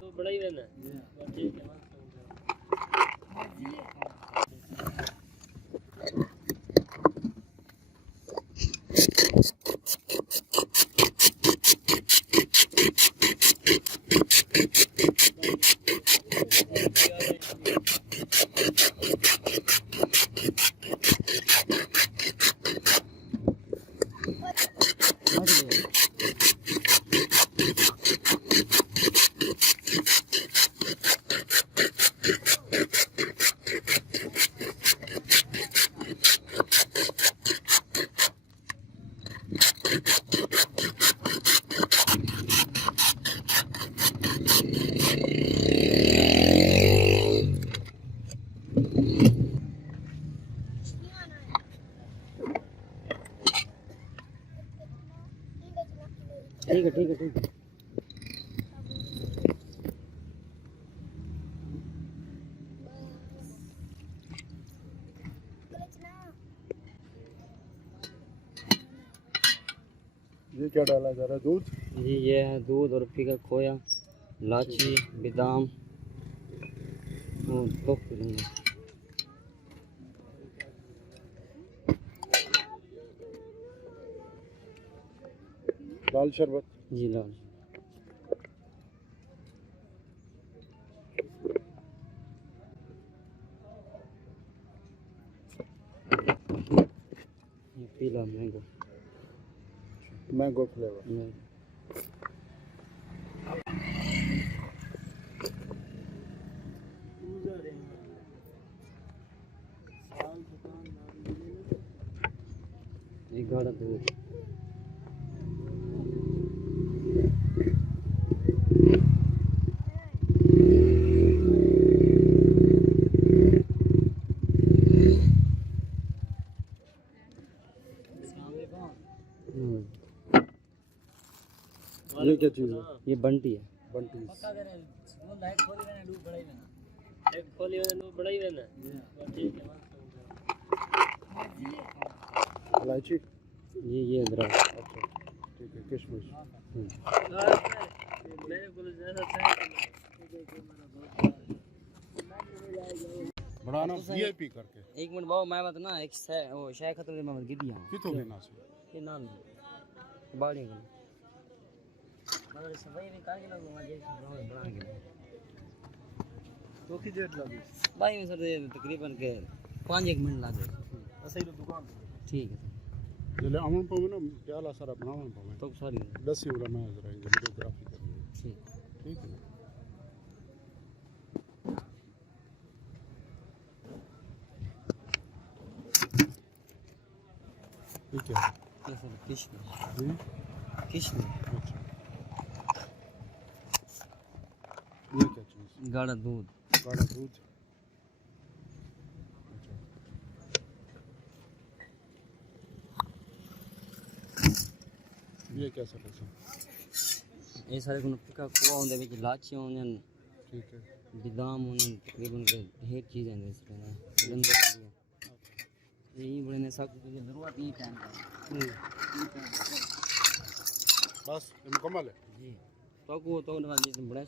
तो बड़ा ही रहना ठीक है। ठीक है। ये क्या डाला जा रहा है? दूध जी ये है दूध और फिका खोया, इलायची, बादाम और तो पीलूँगा। लाल शरबत जी लाल ये पीला मैंगो फ्लेवर। ये गाढ़ा दूध ये क्या चीज़ है? ये बंटी है। बंटी इलायची। ये अदरक। अच्छा ठीक है। किशमिश। बढ़ाना वीआईपी करके। एक मिनट बाबू मैं बता ना एक वो शाय खतरे में गिर दिया कितो लेना से ये नाम बाड़ी को मगर सफाई भी कर के लोग मुझे बना के तो की जेट लगी भाई में सर तकरीबन के 5-1 मिनट लगे ऐसे ही तो दुकान ठीक है जले अमन पे ना प्याला सारा बनावन पे तो सारी 10 ही वाला मैं जरा वीडियोग्राफी करनी है। ठीक ठीक है। ठीक है। ये सर किशमिश जी किशमिश। अच्छा ये क्या चीज़? गाढ़ा दूध। गाढ़ा दूध। अच्छा ये क्या सर है? ये सारे को फिका खोआ होंगे विच इलायची होंगे ठीक है। बादाम होंगे तकरीबन के ढेर चीज़ हैं इसमें लंदे यही बड़े ने सब की जरूरत नहीं टाइम का बस मुकम्मल है जी तो को तो बड़ा